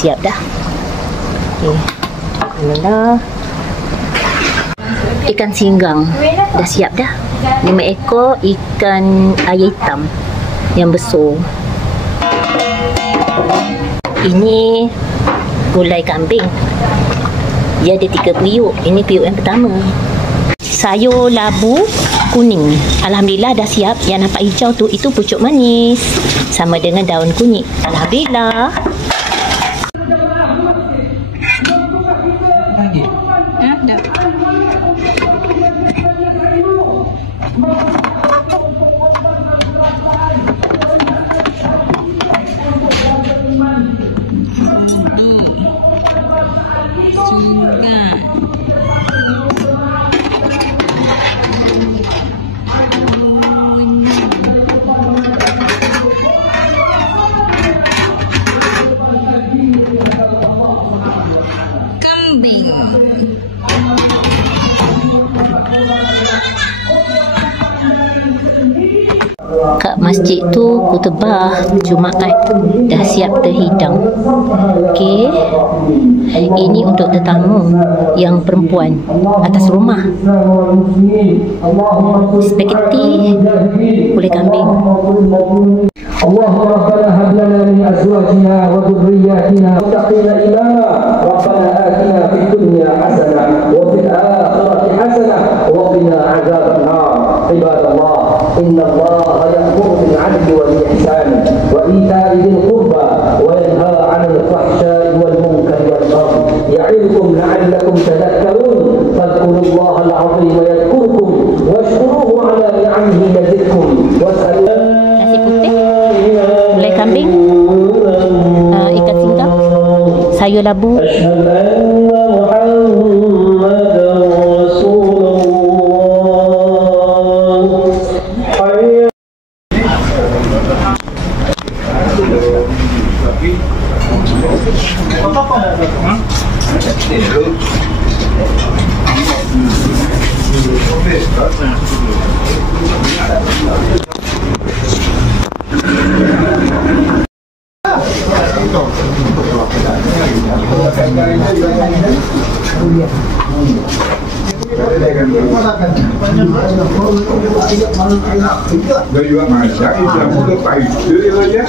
siap dah. Okey. Ini dah. Ikan singgang dah siap dah. 5 ekor ikan air hitam yang besar. Ini gulai kambing. Dia ada 3 periuk. Ini periuk yang pertama. Sayur labu kuning. Alhamdulillah dah siap. Yang nampak hijau tu itu pucuk manis. Sama dengan daun kunyit. Alhamdulillah. Kat masjid tu khutbah Jumaat dah siap terhidang. Okey. Ini untuk tetamu yang perempuan atas rumah. Spaghetti gulai kambing. Allahumma rabbana hab lana min azwajina wa dhurriyyatina qurrata a'yun rabbana atina fid dunya hasanah wa fil akhirati hasanah wa qina adzaban nar. Ibadallah, inna Allaha ya'muru bil 'adli wal ihsan wa ita'i dhil qurba wa yanha 'anil fahsya'i wal munkari wal baghi ya'idukum la'allakum tadhakkarun. Fadhkurullaha al-'azim wa yadhkurkum washkuruhu 'ala ni'amihi yazidkum was'alu. Nasi putih, gulai kambing, ikan singgang, sayur labu. Dia juga masak, dia pun lepas itu dia